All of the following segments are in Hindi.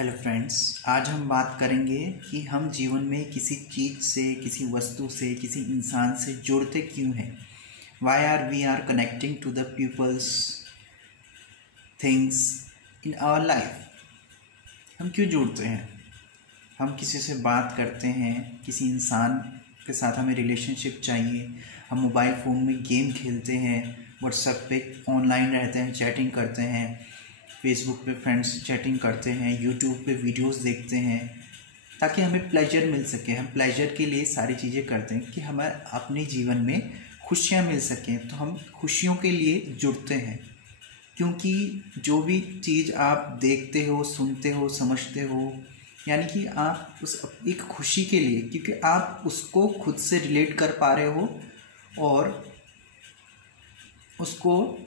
हेलो फ्रेंड्स, आज हम बात करेंगे कि हम जीवन में किसी चीज़ से, किसी वस्तु से, किसी इंसान से जुड़ते क्यों हैं। Why are we are connecting to the peoples things in our life. हम क्यों जुड़ते हैं? हम किसी से बात करते हैं, किसी इंसान के साथ हमें रिलेशनशिप चाहिए। हम मोबाइल फ़ोन में गेम खेलते हैं, व्हाट्सएप पे ऑनलाइन रहते हैं, चैटिंग करते हैं, फेसबुक पे फ्रेंड्स चैटिंग करते हैं, यूट्यूब पे वीडियोस देखते हैं ताकि हमें प्लेजर मिल सके। हम प्लेजर के लिए सारी चीज़ें करते हैं कि हमें अपने जीवन में खुशियाँ मिल सकें, तो हम खुशियों के लिए जुड़ते हैं। क्योंकि जो भी चीज़ आप देखते हो, सुनते हो, समझते हो, यानी कि आप उस एक खुशी के लिए, क्योंकि आप उसको खुद से रिलेट कर पा रहे हो और उसको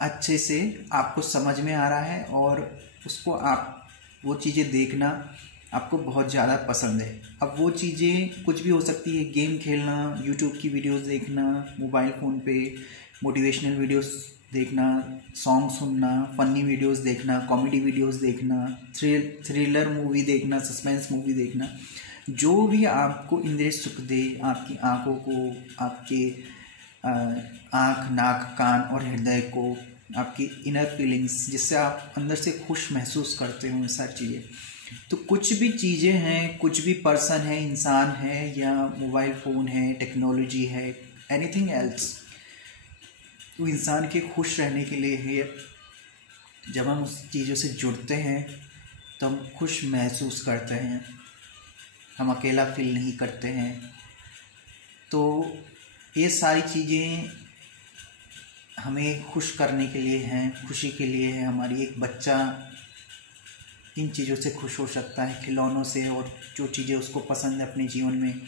अच्छे से आपको समझ में आ रहा है और उसको आप वो चीज़ें देखना आपको बहुत ज़्यादा पसंद है। अब वो चीज़ें कुछ भी हो सकती है, गेम खेलना, यूट्यूब की वीडियोस देखना, मोबाइल फ़ोन पे मोटिवेशनल वीडियोस देखना, सॉन्ग सुनना, फ़नी वीडियोस देखना, कॉमेडी वीडियोस देखना, थ्रिलर मूवी देखना, सस्पेंस मूवी देखना, जो भी आपको इंद्रिय सुख दे, आपकी आँखों को, आपके आँख, नाक, कान और हृदय को, आपकी इनर फीलिंग्स, जिससे आप अंदर से खुश महसूस करते हो, ये सारी चीज़ें। तो कुछ भी चीज़ें हैं, कुछ भी पर्सन है, इंसान है, या मोबाइल फ़ोन है, टेक्नोलॉजी है, एनीथिंग एल्स, तो इंसान के खुश रहने के लिए है। जब हम उस चीज़ों से जुड़ते हैं तो हम खुश महसूस करते हैं, हम अकेला फील नहीं करते हैं। तो ये सारी चीज़ें हमें खुश करने के लिए हैं, खुशी के लिए है। हमारी एक बच्चा इन चीज़ों से खुश हो सकता है, खिलौनों से, और जो चीज़ें उसको पसंद है अपने जीवन में,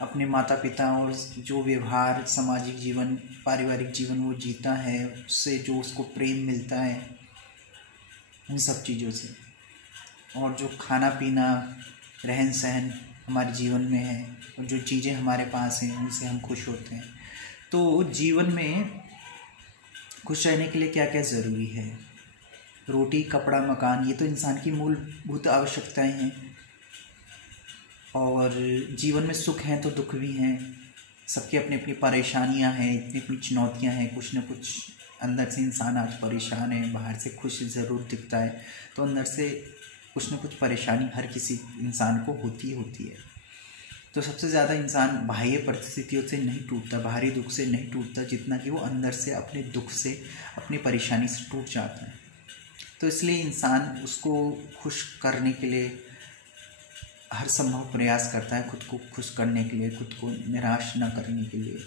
अपने माता पिता और जो व्यवहार, सामाजिक जीवन, पारिवारिक जीवन वो जीता है, उससे जो उसको प्रेम मिलता है, उन सब चीज़ों से। और जो खाना पीना, रहन सहन हमारे जीवन में है, और जो चीज़ें हमारे पास हैं, उनसे हम खुश होते हैं। तो जीवन में खुश रहने के लिए क्या क्या ज़रूरी है? रोटी, कपड़ा, मकान, ये तो इंसान की मूलभूत आवश्यकताएं हैं। और जीवन में सुख हैं तो दुख भी हैं, सबकी अपनी अपनी परेशानियां हैं, इतनी अपनी चुनौतियां हैं। कुछ न कुछ अंदर से इंसान आज परेशान है, बाहर से खुश ज़रूर दिखता है, तो अंदर से कुछ न कुछ परेशानी हर किसी इंसान को होती है। तो सबसे ज़्यादा इंसान बाह्य परिस्थितियों से नहीं टूटता, बाहरी दुख से नहीं टूटता, जितना कि वो अंदर से अपने दुख से, अपनी परेशानी से टूट जाता है। तो इसलिए इंसान उसको खुश करने के लिए हर संभव प्रयास करता है, खुद को खुश करने के लिए, खुद को निराश न करने के लिए,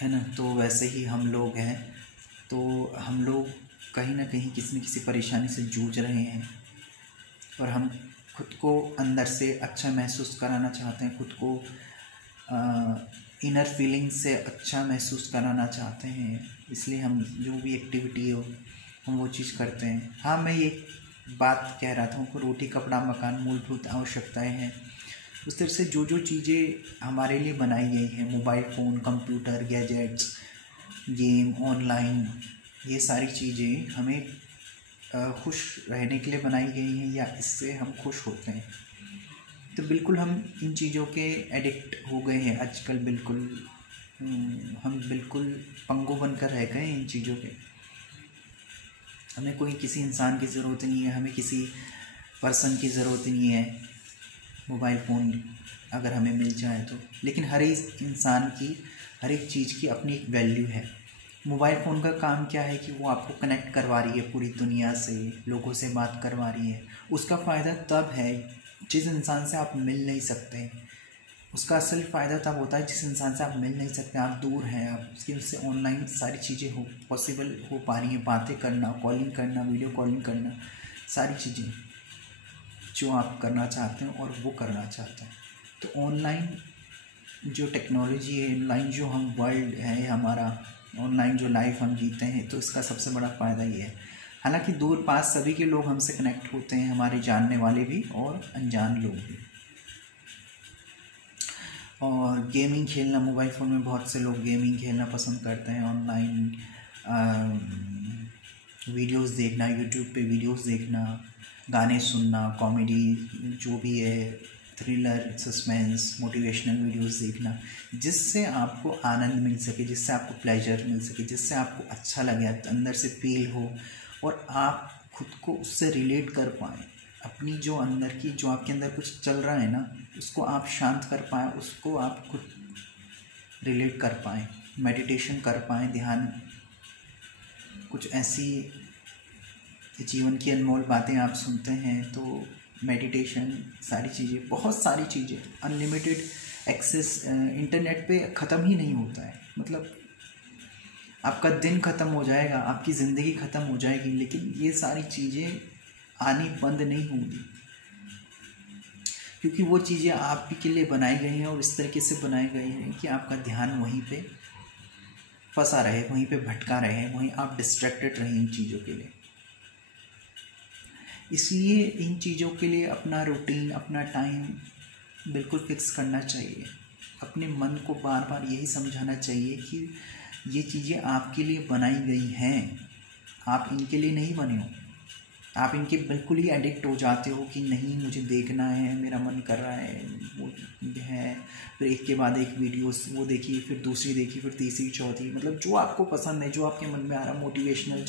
है ना। तो वैसे ही हम लोग हैं, तो हम लोग कहीं ना कहीं किसी न किसी परेशानी से जूझ रहे हैं, और हम खुद को अंदर से अच्छा महसूस कराना चाहते हैं, खुद को इनर फीलिंग से अच्छा महसूस कराना चाहते हैं। इसलिए हम जो भी एक्टिविटी हो, हम वो चीज़ करते हैं। हाँ, मैं ये बात कह रहा था कि रोटी, कपड़ा, मकान मूलभूत आवश्यकताएं हैं। उस तरह से जो जो चीज़ें हमारे लिए बनाई गई हैं, mobile phone, computer, gadgets, game, online, ये सारी चीज़ें हमें खुश रहने के लिए बनाई गई हैं, या इससे हम खुश होते हैं। तो बिल्कुल हम इन चीज़ों के एडिक्ट हो गए हैं आजकल। बिल्कुल हम बिल्कुल पंगु बनकर रह गए हैं इन चीज़ों के। हमें कोई किसी इंसान की ज़रूरत नहीं है, हमें किसी पर्सन की ज़रूरत नहीं है, मोबाइल फ़ोन अगर हमें मिल जाए तो। लेकिन हर एक इंसान की, हर एक चीज़ की अपनी एक वैल्यू है। मोबाइल फ़ोन का काम क्या है कि वो आपको कनेक्ट करवा रही है पूरी दुनिया से, लोगों से बात करवा रही है। उसका फ़ायदा तब है जिस इंसान से आप मिल नहीं सकते। उसका असल फ़ायदा तब होता है जिस इंसान से आप मिल नहीं सकते, आप दूर हैं, आप उससे ऑनलाइन सारी चीज़ें पॉसिबल हो पा रही हैं, बातें करना, कॉलिंग करना, वीडियो कॉलिंग करना, सारी चीज़ें जो आप करना चाहते हैं और वो करना चाहते हैं। तो ऑनलाइन जो टेक्नोलॉजी है, ऑनलाइन जो हम वर्ल्ड है हमारा, ऑनलाइन जो लाइफ हम जीते हैं, तो इसका सबसे बड़ा फ़ायदा ये है। हालांकि दूर पास सभी के लोग हमसे कनेक्ट होते हैं, हमारे जानने वाले भी और अनजान लोग भी। और गेमिंग खेलना, मोबाइल फ़ोन में बहुत से लोग गेमिंग खेलना पसंद करते हैं, ऑनलाइन वीडियोस देखना, यूट्यूब पे वीडियोस देखना, गाने सुनना, कॉमेडी जो भी है, थ्रिलर, सस्पेंस, मोटिवेशनल वीडियोस देखना, जिससे आपको आनंद मिल सके, जिससे आपको प्लेजर मिल सके, जिससे आपको अच्छा लगे, अंदर से फील हो और आप खुद को उससे रिलेट कर पाएँ। अपनी जो अंदर की, जो आपके अंदर कुछ चल रहा है ना, उसको आप शांत कर पाएँ, उसको आप खुद रिलेट कर पाएँ, मेडिटेशन कर पाएँ, ध्यान, कुछ ऐसी जीवन की अनमोल बातें आप सुनते हैं तो मेडिटेशन, सारी चीज़ें, बहुत सारी चीज़ें, अनलिमिटेड एक्सेस इंटरनेट पे ख़त्म ही नहीं होता है। मतलब आपका दिन ख़त्म हो जाएगा, आपकी ज़िंदगी ख़त्म हो जाएगी, लेकिन ये सारी चीज़ें आनी बंद नहीं होंगी, क्योंकि वो चीज़ें आप के लिए बनाई गई हैं और इस तरीके से बनाई गई हैं कि आपका ध्यान वहीं पे फंसा रहे, वहीं पे भटका रहे, वहीं आप डिस्ट्रैक्टेड रहें इन चीज़ों के लिए। इसलिए इन चीज़ों के लिए अपना रूटीन, अपना टाइम बिल्कुल फिक्स करना चाहिए। अपने मन को बार बार यही समझाना चाहिए कि ये चीज़ें आपके लिए बनाई गई हैं, आप इनके लिए नहीं बने हो। आप इनके बिल्कुल ही एडिक्ट हो जाते हो कि नहीं मुझे देखना है, मेरा मन कर रहा है, वो है, फिर एक के बाद एक वीडियोस वो देखी, फिर दूसरी देखी, फिर तीसरी, चौथी, मतलब जो आपको पसंद है, जो आपके मन में आ रहा, मोटिवेशनल,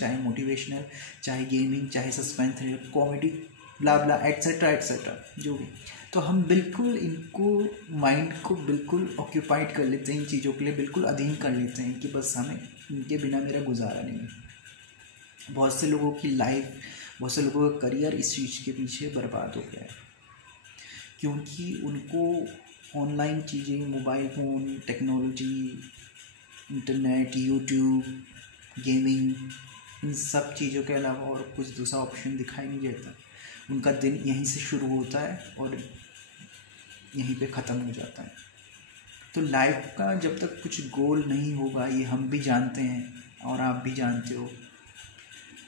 चाहे गेमिंग, चाहे सस्पेंस, थ्रिलर, कॉमेडी, ब्ला ब्ला एट्सेट्रा एट्सेट्रा, जो भी। तो हम बिल्कुल इनको, माइंड को बिल्कुल ऑक्यूपाइड कर लेते हैं, इन चीज़ों के लिए बिल्कुल अधीन कर लेते हैं कि बस हमें इनके बिना मेरा गुजारा नहीं है। बहुत से लोगों की लाइफ, बहुत से लोगों का करियर इस चीज़ के पीछे बर्बाद हो गया है, क्योंकि उनको ऑनलाइन चीज़ें, mobile phone, technology, internet, YouTube, gaming, इन सब चीज़ों के अलावा और कुछ दूसरा ऑप्शन दिखाई नहीं देता। उनका दिन यहीं से शुरू होता है और यहीं पे ख़त्म हो जाता है। तो लाइफ का जब तक कुछ गोल नहीं होगा, ये हम भी जानते हैं और आप भी जानते हो,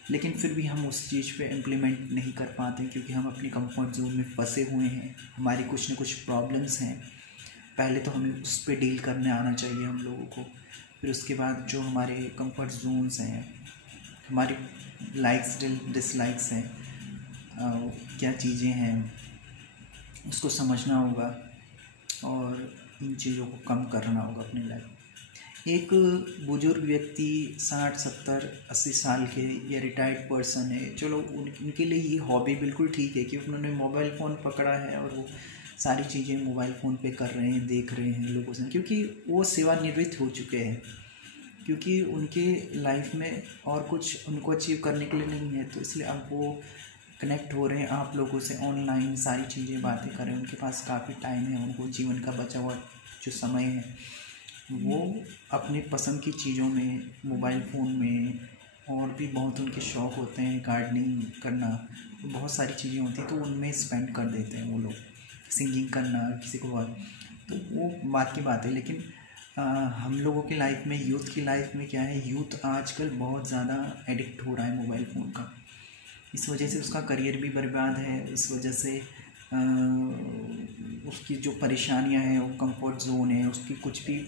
लेकिन फिर भी हम उस चीज़ पे इम्प्लीमेंट नहीं कर पाते, क्योंकि हम अपनी कंफर्ट जोन में फंसे हुए हैं, हमारी कुछ न कुछ प्रॉब्लम्स हैं। पहले तो हमें उस पर डील करने आना चाहिए हम लोगों को, फिर उसके बाद जो हमारे कंफर्ट जोन्स हैं, हमारी लाइक्स डिसलाइक्स हैं, क्या चीज़ें हैं, उसको समझना होगा और इन चीज़ों को कम करना होगा अपनी लाइफ। एक बुजुर्ग व्यक्ति 60, 70, 80 साल के या रिटायर्ड पर्सन है, चलो उनके लिए ये हॉबी बिल्कुल ठीक है कि उन्होंने मोबाइल फ़ोन पकड़ा है और वो सारी चीज़ें मोबाइल फ़ोन पे कर रहे हैं, देख रहे हैं लोगों से, क्योंकि वो सेवानिवृत्त हो चुके हैं, क्योंकि उनके लाइफ में और कुछ उनको अचीव करने के लिए नहीं है। तो इसलिए अब वो कनेक्ट हो रहे हैं आप लोगों से ऑनलाइन, सारी चीज़ें बातें कर रहे हैं, उनके पास काफ़ी टाइम है, उनको जीवन का बचा हुआ जो समय है वो अपनी पसंद की चीज़ों में, मोबाइल फ़ोन में, और भी बहुत उनके शौक़ होते हैं, गार्डनिंग करना, बहुत सारी चीज़ें होती हैं, तो उनमें स्पेंड कर देते हैं वो लोग, सिंगिंग करना किसी को बहुत, तो वो बात की बात है। लेकिन हम लोगों की लाइफ में, यूथ की लाइफ में क्या है, यूथ आजकल बहुत ज़्यादा एडिक्ट हो रहा है मोबाइल फ़ोन का। इस वजह से उसका करियर भी बर्बाद है, इस वजह से उसकी जो परेशानियां हैं, वो कंफर्ट जोन है, उसकी कुछ भी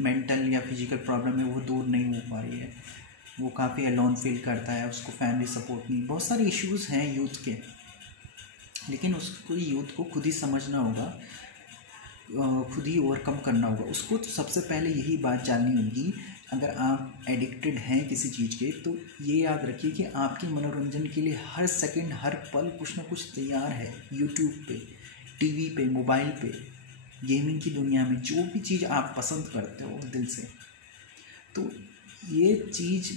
मेंटल या फिजिकल प्रॉब्लम है वो दूर नहीं हो पा रही है, वो काफ़ी अलोन फील करता है, उसको फैमिली सपोर्ट नहीं, बहुत सारे इश्यूज़ हैं यूथ के। लेकिन उसको, यूथ को खुद ही समझना होगा, खुद ही ओवरकम करना होगा उसको। तो सबसे पहले यही बात जाननी होगी, अगर आप एडिक्टेड हैं किसी चीज़ के, तो ये याद रखिए कि आपके मनोरंजन के लिए हर सेकंड, हर पल कुछ ना कुछ तैयार है। यूट्यूब पे, टीवी पे, मोबाइल पे, गेमिंग की दुनिया में, जो भी चीज़ आप पसंद करते हो दिल से, तो ये चीज़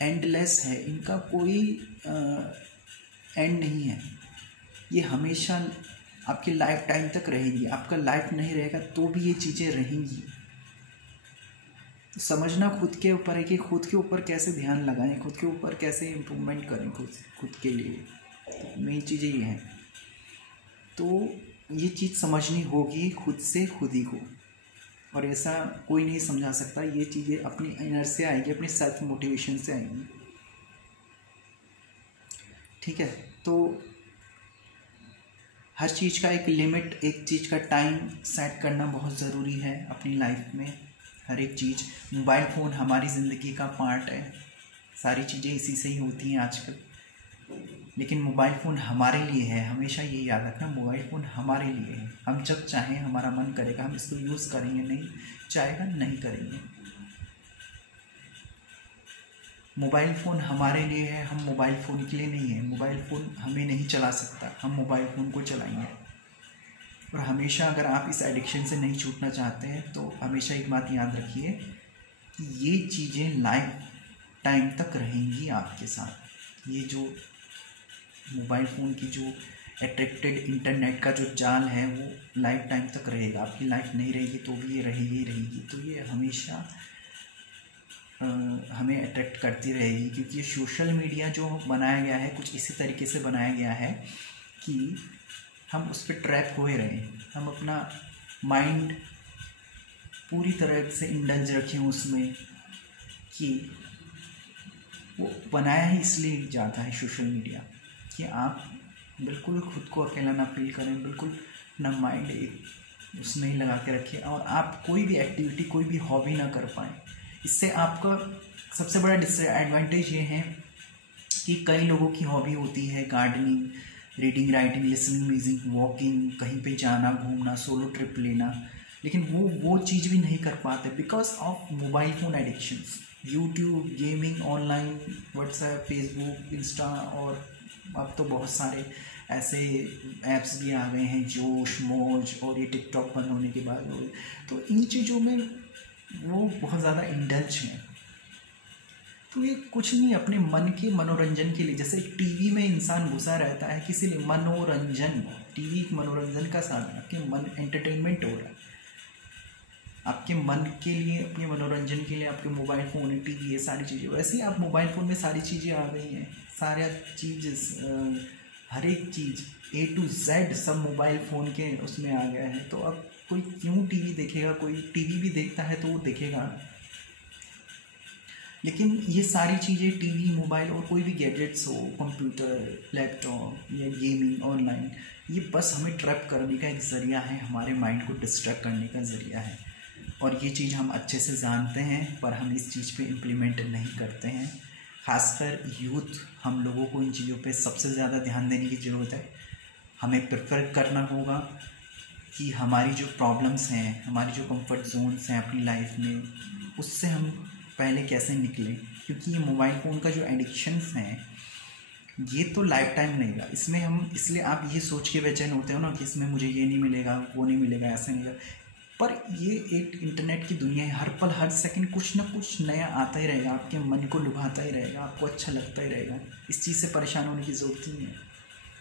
एंडलेस है, इनका कोई एंड नहीं है। ये हमेशा आपकी लाइफ टाइम तक रहेगी, आपका लाइफ नहीं रहेगा तो भी ये चीज़ें रहेंगी। तो समझना खुद के ऊपर है कि खुद के ऊपर कैसे ध्यान लगाएं, खुद के ऊपर कैसे इम्प्रूवमेंट करें खुद के लिए। तो मेन चीज़ें ये हैं, तो ये चीज़ समझनी होगी खुद से खुद ही को, और ऐसा कोई नहीं समझा सकता। ये चीज़ें अपनी इनर से आएगी, अपनी सेल्फ मोटिवेशन से आएंगी। ठीक है, तो हर चीज़ का एक लिमिट, एक चीज़ का टाइम सेट करना बहुत ज़रूरी है अपनी लाइफ में। हर एक चीज़, मोबाइल फ़ोन हमारी ज़िंदगी का पार्ट है, सारी चीज़ें इसी से ही होती हैं आजकल। लेकिन मोबाइल फ़ोन हमारे लिए है, हमेशा ये याद रखना, मोबाइल फ़ोन हमारे लिए है। हम जब चाहें, हमारा मन करेगा हम इसको यूज़ करेंगे, नहीं चाहेगा नहीं करेंगे। मोबाइल फ़ोन हमारे लिए है, हम मोबाइल फ़ोन के लिए नहीं है। मोबाइल फ़ोन हमें नहीं चला सकता, हम मोबाइल फ़ोन को चलाएंगे। और हमेशा अगर आप इस एडिक्शन से नहीं छूटना चाहते हैं तो हमेशा एक बात याद रखिए कि ये चीज़ें लाइफ टाइम तक रहेंगी आपके साथ। ये जो मोबाइल फ़ोन की जो अट्रैक्टेड इंटरनेट का जो जाल है वो लाइफ टाइम तक रहेगा। आपकी लाइफ नहीं रहेगी तो भी ये रहेगी ही रहेगी। तो ये हमेशा हमें अट्रैक्ट करती रहेगी, क्योंकि ये सोशल मीडिया जो बनाया गया है कुछ इसी तरीके से बनाया गया है कि हम उस पर ट्रैप हो ही रहे हैं। हम अपना माइंड पूरी तरह से इंडल्ज रखें उसमें, कि वो बनाया ही इसलिए जाता है सोशल मीडिया कि आप बिल्कुल खुद को अकेला ना फील करें, बिल्कुल अपना माइंड एक उसमें ही लगा के रखें और आप कोई भी एक्टिविटी, कोई भी हॉबी ना कर पाएँ। इससे आपका सबसे बड़ा डिसएडवांटेज ये है कि कई लोगों की हॉबी होती है gardening, reading, writing, listening music, walking, कहीं पे जाना, घूमना, सोलो ट्रिप लेना, लेकिन वो चीज़ भी नहीं कर पाते because of mobile phone addictions. YouTube, gaming, online, WhatsApp, Facebook, Insta और अब तो बहुत सारे ऐसे ऐप्स भी आ गए हैं, जोश, मौज, और ये टिकटॉक बंद होने के बाद। तो इन चीज़ों में वो बहुत ज़्यादा इंडल्ज हैं। तो ये कुछ नहीं, अपने मन के मनोरंजन के लिए, जैसे टीवी में इंसान घुसा रहता है किसी लिए मनोरंजन, टीवी एक मनोरंजन का साधन, आपके मन एंटरटेनमेंट हो रहा है आपके मन के लिए, अपने मनोरंजन के लिए आपके मोबाइल फ़ोन है, टीवी है, सारी चीज़ें। वैसे ही आप मोबाइल फ़ोन में सारी चीज़ें आ गई हैं, सारा चीज़, हर एक चीज़ A to Z सब मोबाइल फ़ोन के उसमें आ गया है। तो अब कोई क्यों टीवी देखेगा? कोई टीवी भी देखता है तो वो देखेगा, लेकिन ये सारी चीज़ें टीवी, मोबाइल और कोई भी गैजेट्स हो, कंप्यूटर, लैपटॉप या गेमिंग, ऑनलाइन, ये बस हमें ट्रैप करने का एक ज़रिया है, हमारे माइंड को डिस्ट्रैक्ट करने का ज़रिया है। और ये चीज़ हम अच्छे से जानते हैं पर हम इस चीज़ पे इम्प्लीमेंट नहीं करते हैं। खासकर यूथ, हम लोगों को इन चीज़ों पे सबसे ज़्यादा ध्यान देने की ज़रूरत है। हमें प्रेफर करना होगा कि हमारी जो प्रॉब्लम्स हैं, हमारी जो कंफर्ट जोन्स हैं अपनी लाइफ में, उससे हम पहले कैसे निकलें, क्योंकि ये मोबाइल फ़ोन का जो एडिक्शंस हैं ये तो लाइफ टाइम नहीं रहा। इसमें हम, इसलिए आप ये सोच के बेचैन होते हो ना कि इसमें मुझे ये नहीं मिलेगा, वो नहीं मिलेगा, ऐसा नहीं मिलेगा। पर ये एक इंटरनेट की दुनिया है, हर पल हर सेकंड कुछ ना कुछ नया आता ही रहेगा, आपके मन को लुभाता ही रहेगा, आपको अच्छा लगता ही रहेगा। इस चीज़ से परेशान होने की ज़रूरत नहीं है।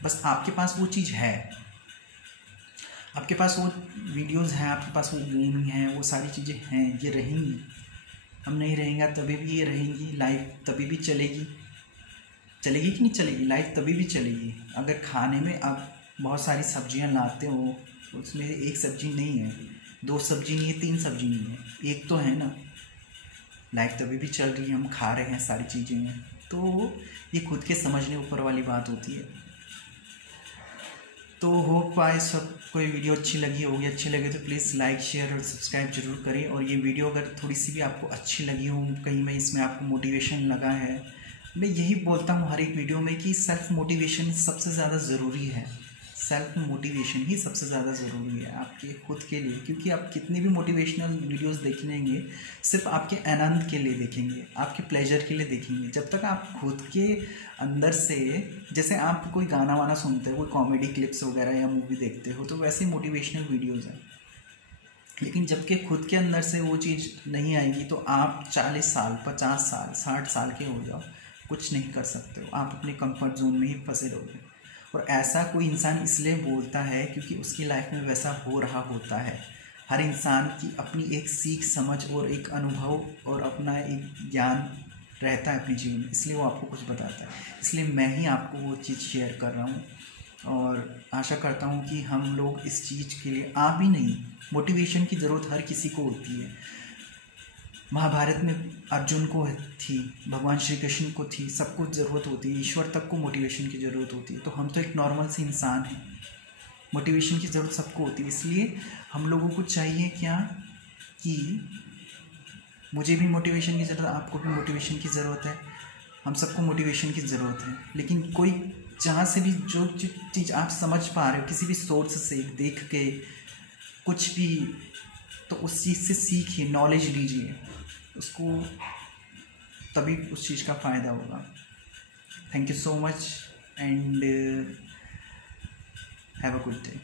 बस आपके पास वो चीज़ है, आपके पास वो वीडियोज़ हैं, आपके पास वो गेम हैं, वो सारी चीज़ें हैं, ये रहेंगी। हम नहीं रहेंगे तभी भी ये रहेंगी, लाइफ तभी भी चलेगी। चलेगी कि नहीं चलेगी? लाइफ तभी भी चलेगी। अगर खाने में आप बहुत सारी सब्जियां लाते हो, उसमें एक सब्जी नहीं है, दो सब्जी नहीं है, तीन सब्जी नहीं है, एक तो है ना। लाइफ तभी भी चल रही है, हम खा रहे हैं, सारी चीज़ें हैं। तो ये खुद के समझने ऊपर वाली बात होती है। तो होप आई सब कोई वीडियो अच्छी लगी होगी। अच्छी लगे तो प्लीज़ लाइक, शेयर और सब्सक्राइब जरूर करें। और ये वीडियो अगर थोड़ी सी भी आपको अच्छी लगी हो, कहीं में इसमें आपको मोटिवेशन लगा है, मैं यही बोलता हूँ हर एक वीडियो में कि सेल्फ मोटिवेशन सबसे ज़्यादा ज़रूरी है। सेल्फ मोटिवेशन ही सबसे ज़्यादा ज़रूरी है आपके खुद के लिए, क्योंकि आप कितनी भी मोटिवेशनल वीडियोस देखेंगे सिर्फ आपके आनंद के लिए देखेंगे, आपके प्लेजर के लिए देखेंगे। जब तक आप खुद के अंदर से, जैसे आप कोई गाना वाना सुनते हो, कोई कॉमेडी क्लिप्स वगैरह या मूवी देखते हो, तो वैसे मोटिवेशनल वीडियोज़ हैं। लेकिन जबकि खुद के अंदर से वो चीज़ नहीं आएगी तो आप 40 साल, 50 साल, 60 साल के हो जाओ, कुछ नहीं कर सकते हो, आप अपने कंफर्ट जोन में ही फंसे रहोगे। और ऐसा कोई इंसान इसलिए बोलता है क्योंकि उसकी लाइफ में वैसा हो रहा होता है। हर इंसान की अपनी एक सीख, समझ और एक अनुभव और अपना एक ज्ञान रहता है अपने जीवन में, इसलिए वो आपको कुछ बताता है। इसलिए मैं ही आपको वो चीज़ शेयर कर रहा हूँ और आशा करता हूँ कि हम लोग इस चीज़ के लिए, आप ही नहीं, मोटिवेशन की ज़रूरत हर किसी को होती है। महाभारत में अर्जुन को थी, भगवान श्री कृष्ण को थी, सबको ज़रूरत होती है, ईश्वर तक को मोटिवेशन की ज़रूरत होती है। तो हम तो एक नॉर्मल से इंसान हैं, मोटिवेशन की ज़रूरत सबको होती है। इसलिए हम लोगों को चाहिए क्या कि मुझे भी मोटिवेशन की ज़रूरत है, आपको भी मोटिवेशन की ज़रूरत है। हम सबको मोटिवेशन की ज़रूरत है, लेकिन कोई जहाँ से भी जो चीज़ आप समझ पा रहे हो किसी भी सोर्स से देख के कुछ भी, तो उस चीज़ से सीखिए, नॉलेज लीजिए उसको, तभी उस चीज़ का फ़ायदा होगा। Thank you so much and have a good day.